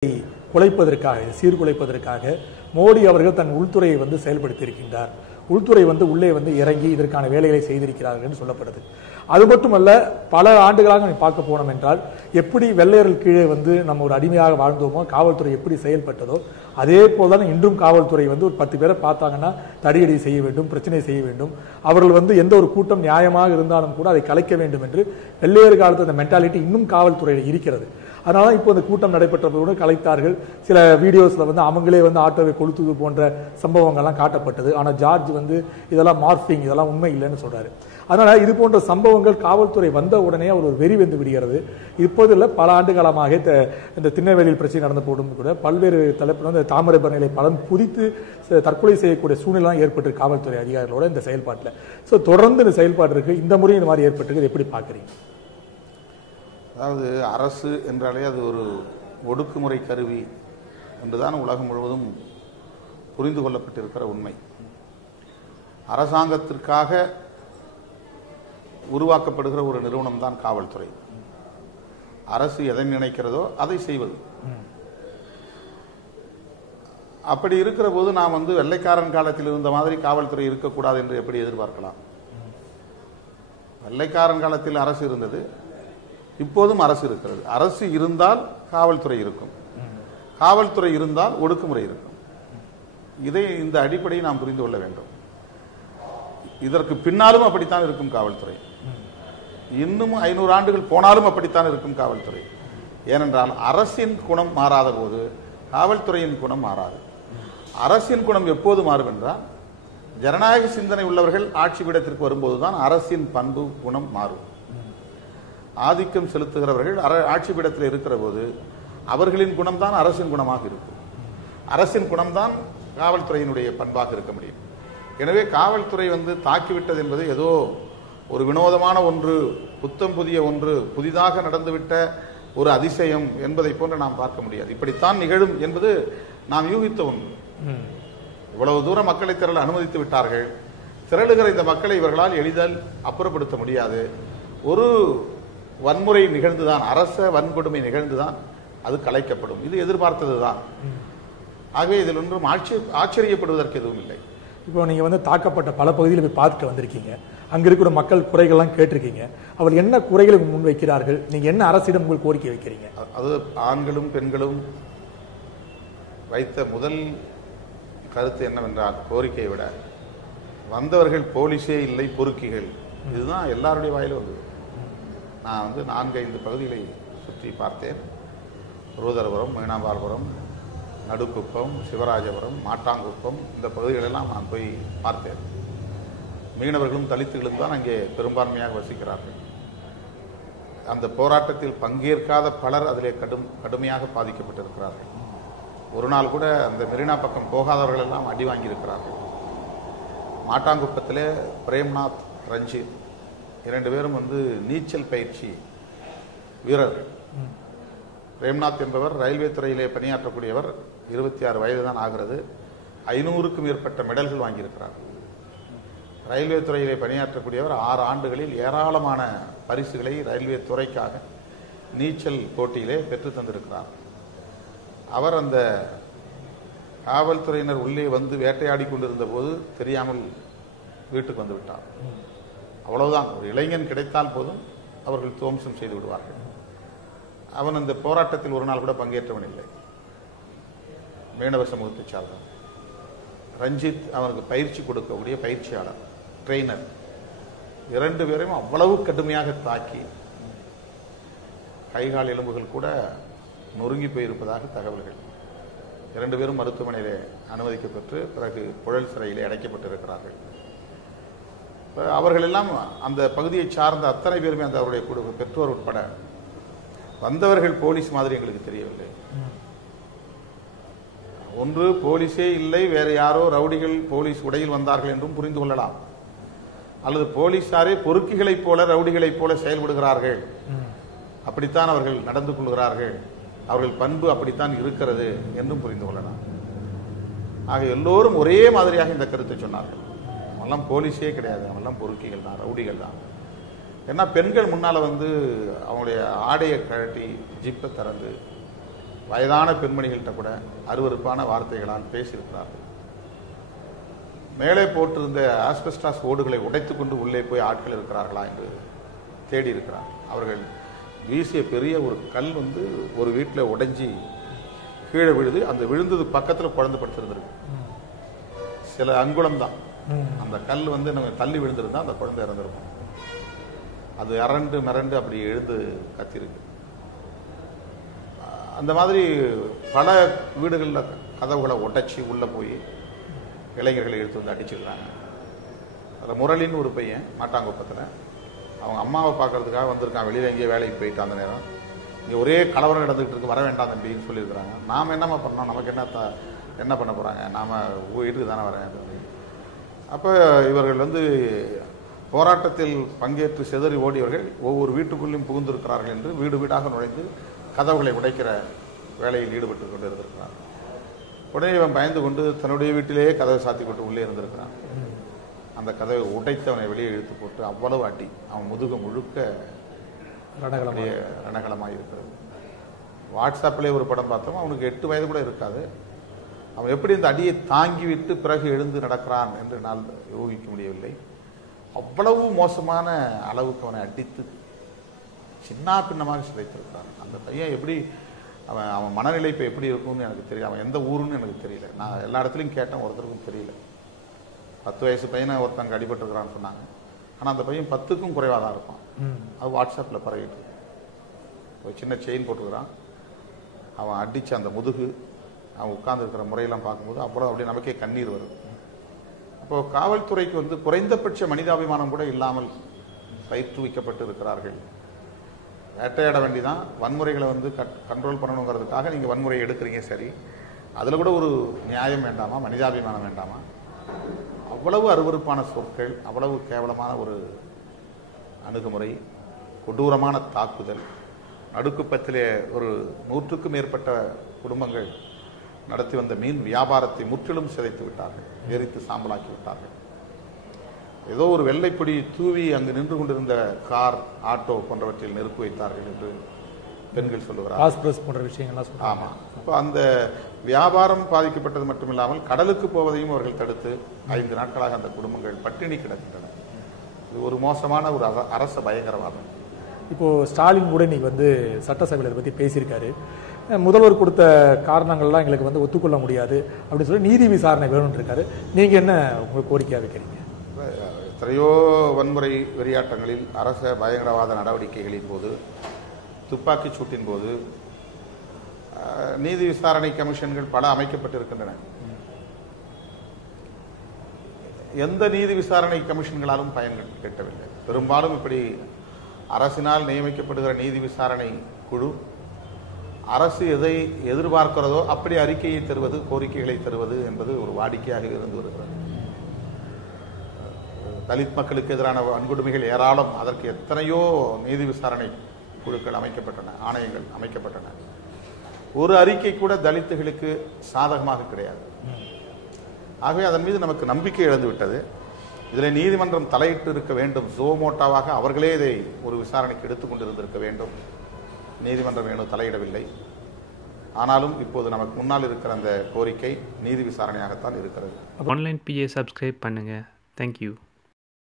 குலைப்பதற்காக சீர்குலைப்பதற்காக மோடி அவர்கள் தன் உள்துறையை செயல்படுத்தி இருக்கின்றார். உள்துறை உள்ளே இறங்கி இதற்கான வேலைகளை செய்திருக்கிறார்கள் என்று சொல்லப்படுது. அது மட்டுமல்ல, பல ஆண்டுகளாக பார்க்க போனோம் என்றால் எப்படி வெள்ளையர்கள் கீழே நம்ம ஒரு அடிமையாக வாழ்ந்தோமோ, காவல்துறை எப்படி செயல்பட்டதோ அதே போலதான் இன்றும் காவல்துறை ஒரு 10 பேரை பார்த்தாங்கன்னா தடியடி செய்ய வேண்டும், பிரச்சனை செய்ய வேண்டும். அவர்கள் எந்த ஒரு கூட்டம் நியாயமாக இருந்தாலும் கூட அதை கலைக்க வேண்டும் என்று வெள்ளையர் காலத்து அந்த மென்டாலிட்டி இன்னும் காவல்துறையில் இருக்கிறது. அதனால இப்போ அந்த கூட்டம் நடைபெற்றதோடு கலைத்தார்கள். சில வீடியோஸ்ல அவங்களே ஆட்டோவை கொளுத்துவது போன்ற சம்பவங்கள்லாம் காட்டப்பட்டது. ஆனா ஜார்ஜ் இதெல்லாம் மார்பிங், இதெல்லாம் உண்மை இல்லைன்னு சொல்றாரு. அதனால இது போன்ற சம்பவங்கள் காவல்துறை வந்த உடனே அவர் ஒரு வெறி வந்து விடுகிறது. இப்போது இல்ல, பல ஆண்டு காலமாக இந்த திண்ணவேலியில் பிரச்சனை நடந்த போடும் கூட பல்வேறு தலைப்பில் தாமிரபரணிகளை பலம் குதித்து தற்கொலை செய்யக்கூடிய சூழ்நிலை ஏற்பட்டு காவல்துறை அதிகாரிகளோட இந்த செயல்பாட்டில். ஸோ தொடர்ந்து இந்த செயல்பாடு இருக்கு. இந்த முறை இந்த மாதிரி ஏற்பட்டு எப்படி பாக்குறீங்க? அதாவது அரசு என்றாலே அது ஒரு ஒடுக்குமுறை கருவி என்றுதான் உலகம் முழுவதும் புரிந்து கொள்ளப்பட்டிருக்கிற உண்மை. அரசாங்கத்திற்காக உருவாக்கப்படுகிற ஒரு நிறுவனம் தான் காவல்துறை. அரசு எதை நினைக்கிறதோ அதை செய்வது. அப்படி இருக்கிற போது நாம் வெள்ளைக்காரன் காலத்தில் இருந்த மாதிரி காவல்துறை இருக்கக்கூடாது என்று எப்படி எதிர்பார்க்கலாம்? வெள்ளைக்காரன் காலத்தில் அரசு இருந்தது, இப்போதும் அரசு இருக்கிறது. அரசு இருந்தால் காவல்துறை இருக்கும், காவல்துறை இருந்தால் ஒடுக்குமுறை இருக்கும். இந்த அடிப்படையை நாம் புரிந்து கொள்ள வேண்டும். இதற்கு பின்னாலும் அப்படித்தான் இருக்கும் காவல்துறை. இன்னும் 500 ஆண்டுகள் போனாலும் அப்படித்தான் இருக்கும் காவல்துறை. ஏனென்றால் அரசின் குணம் மாறாத போது காவல்துறையின் குணம் மாறாது. அரசின் குணம் எப்போது மாறும் என்றால், ஜனநாயக சிந்தனை உள்ளவர்கள் ஆட்சி பீடத்திற்கு வரும்போதுதான் அரசின் பண்பு குணம் மாறும். ஆதிக்கம் செலுத்துகிறவர்கள் ஆட்சி பீடத்தில் இருக்கிற போது அவர்களின் குணம்தான் அரசின் குணமாக இருக்கும். அரசின் குணம்தான் காவல்துறையினுடைய பண்பாக இருக்க முடியும். எனவே காவல்துறை தாக்கிவிட்டது என்பது ஏதோ ஒரு வினோதமான ஒன்று, புத்தம் புதிய ஒன்று, புதிதாக நடந்துவிட்ட ஒரு அதிசயம் என்பதை போன்று நாம் பார்க்க முடியாது. இப்படித்தான் நிகழும் என்பது நாம் யூகித்த ஒன்று. இவ்வளவு தூரம் மக்களை திரள அனுமதித்து விட்டார்கள். திரளுகிற இந்த மக்களை இவர்களால் எளிதால் அப்புறப்படுத்த முடியாது. ஒரு வன்முறை நிகழ்ந்துதான், அரச வன்கொடுமை நிகழ்ந்துதான் அது கலைக்கப்படும். இது எதிர்பார்த்ததுதான். ஆகவே இதில் ஒன்றும் ஆச்சரியப்படுவதற்கு எதுவும் இல்லை. இப்போ நீங்க தாக்கப்பட்ட பல பகுதியில் போய் பார்த்துட்டு வந்திருக்கீங்க. அங்க இருக்கிற மக்கள் குறைகள்லாம் கேட்டிருக்கீங்க. அவர் என்ன குறைகளை முன்வைக்கிறார்கள்? நீங்க என்ன அரசிடம் உங்கள் கோரிக்கை வைக்கிறீங்க? அது ஆண்களும் பெண்களும் வைத்த முதல் கருத்து என்னவென்றால், கோரிக்கையை விட வந்தவர்கள் போலீஸே இல்லை, பொறுக்கிகள். இதுதான் எல்லாருடைய வாயிலும் வந்தது. நான் 4-5 பகுதிகளை சுற்றி பார்த்தேன். ருதரபுரம், மீனாம்பாள்புரம், நடுக்குப்பம், சிவராஜபுரம், மாட்டாங்குப்பம், இந்த பகுதிகளெல்லாம் நான் போய் பார்த்தேன். மீனவர்களும் தலித்துகளும் தான் அங்கே பெரும்பான்மையாக வசிக்கிறார்கள். அந்த போராட்டத்தில் பங்கேற்காத பலர் அதிலே கடுமையாக பாதிக்கப்பட்டிருக்கிறார்கள். ஒரு நாள் கூட அந்த மெரினா பக்கம் போகாதவர்கள் எல்லாம் அடி வாங்கியிருக்கிறார்கள். மாட்டாங்குப்பத்திலே பிரேம்நாத், ரஞ்சித் 2 பேரும் நீச்சல் பயிற்சி வீரர்கள். பிரேம்நாத் என்பவர் ரயில்வே துறையிலே பணியாற்றக்கூடியவர். 26 வயது தான் ஆகிறது. 500க்கும் மேற்பட்ட மெடல்கள் வாங்கியிருக்கிறார். ரயில்வே துறையிலே பணியாற்றக்கூடியவர் 6 ஆண்டுகளில் ஏராளமான பரிசுகளை ரயில்வே துறைக்காக நீச்சல் போட்டியிலே பெற்று தந்திருக்கிறார். அவர் அந்த காவல்துறையினர் உள்ளே வேட்டையாடி கொண்டிருந்த போது தெரியாமல் வீட்டுக்கு வந்து விட்டார். அவ்வளவுதான். ஒரு இளைஞன் கிடைத்தால் போதும் அவர்கள் துவம்சம் செய்து விடுவார்கள். அவன் அந்த போராட்டத்தில் ஒரு நாள் கூட பங்கேற்றவன் இல்லை. மீனவ சமூகத்தை சார்ந்தவன். ரஞ்சித் அவனுக்கு பயிற்சி கொடுக்கக்கூடிய பயிற்சியாளர், ட்ரெயினர். 2 பேரையும் அவ்வளவு கடுமையாக தாக்கி கைகால் எலும்புகள் கூட நொறுங்கி போயிருப்பதாக தகவல்கள். 2 பேரும் மருத்துவமனையிலே அனுமதிக்கப்பட்டு பிறகு புழல் சிறையிலே அடைக்கப்பட்டிருக்கிறார்கள். அவர்கள் எல்லாம் அந்த பகுதியை சார்ந்த அத்தனை பேருமே அவருடைய பெற்றோர் உட்பட வந்தவர்கள் போலீஸ் மாதிரி எங்களுக்கு தெரியவில்லை. ஒன்று போலீஸே இல்லை, வேறு யாரோ ரவுடிகள் போலீஸ் உடையில் வந்தார்கள் என்றும் புரிந்து கொள்ளலாம். அல்லது போலீசாரே பொறுக்கிகளைப் போல ரவுடிகளைப் போல செயல்படுகிறார்கள், அப்படித்தான் அவர்கள் நடந்து கொள்கிறார்கள், அவர்கள் பண்பு அப்படித்தான் இருக்கிறது என்றும் புரிந்து கொள்ளலாம். ஆக எல்லோரும் ஒரே மாதிரியாக இந்த கருத்தை சொன்னார்கள். அவெல்லாம் போலீஸே கிடையாது, அவெல்லாம் பொறுக்கிகள் தான், ரவுடிகள் தான். ஏன்னா பெண்கள் முன்னால அவங்களுடைய ஆடையை கழட்டி ஜிப்பை திறந்து வயதான பெண்மணிகள்கிட்ட கூட அருவருப்பான வார்த்தைகளால் பேசியிருக்கிறார்கள். மேலே போட்டிருந்த ஆஸ்பெஸ்டாஸ் ஓடுகளை உடைத்துக் கொண்டு உள்ளே போய் ஆட்கள் இருக்கிறார்களா என்று தேடி இருக்கிறார். அவர்கள் வீசிய பெரிய ஒரு கல் வந்து ஒரு வீட்டில் உடைஞ்சி கீழே விழுது. அந்த விழுந்தது பக்கத்தில் குழந்தை படுத்திருந்திருக்கு. சில அங்குலம் தான். அந்த கல் வந்து நம்ம தள்ளி விழுந்திருந்தா அந்த குழந்தை இறந்திருக்கும். அது அரண்டு மிரண்டு அப்படி எழுந்து கத்திருக்கு. அந்த மாதிரி பல வீடுகளில் கதவுகளை உடைச்சி உள்ளே போய் இளைஞர்களை எடுத்து வந்து அடிச்சிருக்காங்க. அதில் முரளின்னு ஒரு பையன் மாட்டாங்குப்பத்தில் அவங்க அம்மாவை பார்க்கறதுக்காக வந்திருக்கான். வெளியில் எங்கேயோ வேலைக்கு போயிட்டு அந்த நேரம் இங்கே ஒரே கலவரம் நடந்துகிட்டு இருக்கு, வர வேண்டாம் தம்பின்னு சொல்லியிருக்கிறாங்க. நாம் என்னம்மா பண்ணோம், நமக்கு என்ன பண்ண போகிறாங்க, நாம் வீட்டுக்கு தானே வரேன். அப்போ இவர்கள் வந்து போராட்டத்தில் பங்கேற்று சிதறி ஓடியவர்கள் ஒவ்வொரு வீட்டுக்குள்ளேயும் புகுந்திருக்கிறார்கள் என்று வீடு வீடாக நுழைந்து கதவுகளை உடைக்கிற வேலையில் ஈடுபட்டு கொண்டு இருந்திருக்கிறார். உடனே இவன் பயந்து கொண்டு தன்னுடைய வீட்டிலேயே கதவை சாத்தி கொண்டு உள்ளே இருந்திருக்கிறான். அந்த கதவை உடைத்து அவனை வெளியே இழுத்து போட்டு அவ்வளவு அடி. அவன் முதுகு முழுக்க ரணகலமாக இருக்கிறது. வாட்ஸ்அப்பிலே ஒரு படம் பார்த்தோம். அவனுக்கு 8 வயது கூட இருக்காது. அவன் எப்படி இந்த அடியை தாங்கிவிட்டு பிறகு எழுந்து நடக்கிறான் என்று நான் யூகிக்க முடியவில்லை. அவ்வளவு மோசமான அளவுக்கு அவனை அடித்து சின்ன பின்னமாக சிதைத்திருக்கிறான். அந்த பையன் எப்படி அவன் மனநிலை இப்போ எப்படி இருக்கும்னு எனக்கு தெரியல. அவன் எந்த ஊருன்னு எனக்கு தெரியல. நான் எல்லா இடத்துலையும் கேட்டேன், ஒருத்தருக்கும் தெரியல. 10 வயசு பையனை ஒருத்தங்க அடிபட்டுருக்கிறான்னு சொன்னாங்க. ஆனால் அந்த பையன் 10க்கும் குறைவாக தான் இருப்பான். அது வாட்ஸ்அப்பில் பரவிட்டு ஒரு சின்ன செயின் போட்டுக்கிறான். அவன் அடித்த அந்த முதுகு, அவன் உட்கார்ந்துருக்கிற முறையெல்லாம் பார்க்கும்போது அவ்வளோ அப்படியே நமக்கே கண்ணீர் வரும். அப்போது காவல்துறைக்கு வந்து குறைந்தபட்ச மனிதாபிமானம் கூட இல்லாமல் பயிற்றுவிக்கப்பட்டு இருக்கிறார்கள். வேட்டையாட வேண்டிதான். வன்முறைகளை வந்து கண்ட்ரோல் பண்ணணுங்கிறதுக்காக நீங்கள் வன்முறையை எடுக்கிறீங்க, சரி. அதில் கூட ஒரு நியாயம் வேண்டாமா, மனிதாபிமானம் வேண்டாமா? அவ்வளவு அருவருப்பான சொற்கள், அவ்வளவு கேவலமான ஒரு அணுகுமுறை, கொடூரமான தாக்குதல். நடுக்குப்பத்திலே ஒரு 100க்கும் மேற்பட்ட குடும்பங்கள் நடத்தி வந்த மீன் வியாபாரத்தை முற்றிலும் சிதைத்து விட்டார்கள், எரித்து சாம்பலாக்கி விட்டார்கள். ஏதோ ஒரு வெள்ளைப்பொடி தூவி அங்கு நின்று கொண்டிருந்த கார், ஆட்டோ போன்றவற்றில் நெருப்பு வைத்தார்கள் என்று பெண்கள் சொல்லுகிறார்கள். ஆமா. இப்போ அந்த வியாபாரம் பாதிக்கப்பட்டது மட்டுமில்லாமல் கடலுக்கு போவதையும் அவர்கள் தடுத்து 5 நாட்களாக அந்த குடும்பங்கள் பட்டினி கிடக்கின்றன. இது ஒரு மோசமான ஒரு அரச பயங்கரவாதம். இப்போ ஸ்டாலின் கூட இன்னைக்கு வந்து சட்டசபையில் பற்றி பேசியிருக்காரு. முதல்வர் கொடுத்த காரணங்கள்லாம் எங்களுக்கு வந்து ஒத்துக்கொள்ள முடியாது அப்படின்னு சொல்லி நீதி விசாரணை வேணும்னு இருக்காரு. நீங்க என்ன உங்க கோரிக்கையா வைக்கிறீங்க? எத்தனையோ வன்முறை வெறியாட்டங்களில் அரச பயங்கரவாத நடவடிக்கைகளின் போது, துப்பாக்கி சூட்டின் போது நீதி விசாரணை கமிஷன்கள் பல அமைக்கப்பட்டிருக்கின்றன. எந்த நீதி விசாரணை கமிஷன்களாலும் பயன் கிட்டவில்லை. பெரும்பாலும் இப்படி அரசினால் நியமிக்கப்படுகிற நீதி விசாரணை குழு அரசு எதை எதிர்பார்க்கிறதோ அப்படி அறிக்கையை தருவது, கோரிக்கைகளை தருவது என்பது ஒரு வாடிக்கையாக இருந்து வருகிறது. தலித் மக்களுக்கு எதிரான வன்கொடுமைகள் ஏராளம். அதற்கு எத்தனையோ நீதி விசாரணை குழுக்கள் அமைக்கப்பட்டன, ஆணையங்கள் அமைக்கப்பட்டன. ஒரு அறிக்கை கூட தலித்துகளுக்கு சாதகமாக கிடையாது. ஆகவே அதன் மீது நமக்கு நம்பிக்கை இழந்துவிட்டது. இதில் நீதிமன்றம் தலையிட்டு இருக்க வேண்டும். ஜோமோட்டாவாக அவர்களே இதை ஒரு விசாரணைக்கு எடுத்துக்கொண்டிருந்திருக்க வேண்டும். நீதிமன்றம் இன்னும் தலையிடவில்லை. ஆனாலும் இப்போது நமக்கு முன்னால் இருக்கிற அந்த கோரிக்கை நீதி விசாரணையாகத்தான் இருக்கிறது. ஆன்லைன் PA சப்ஸ்கிரைப் பண்ணுங்க. தேங்க்யூ.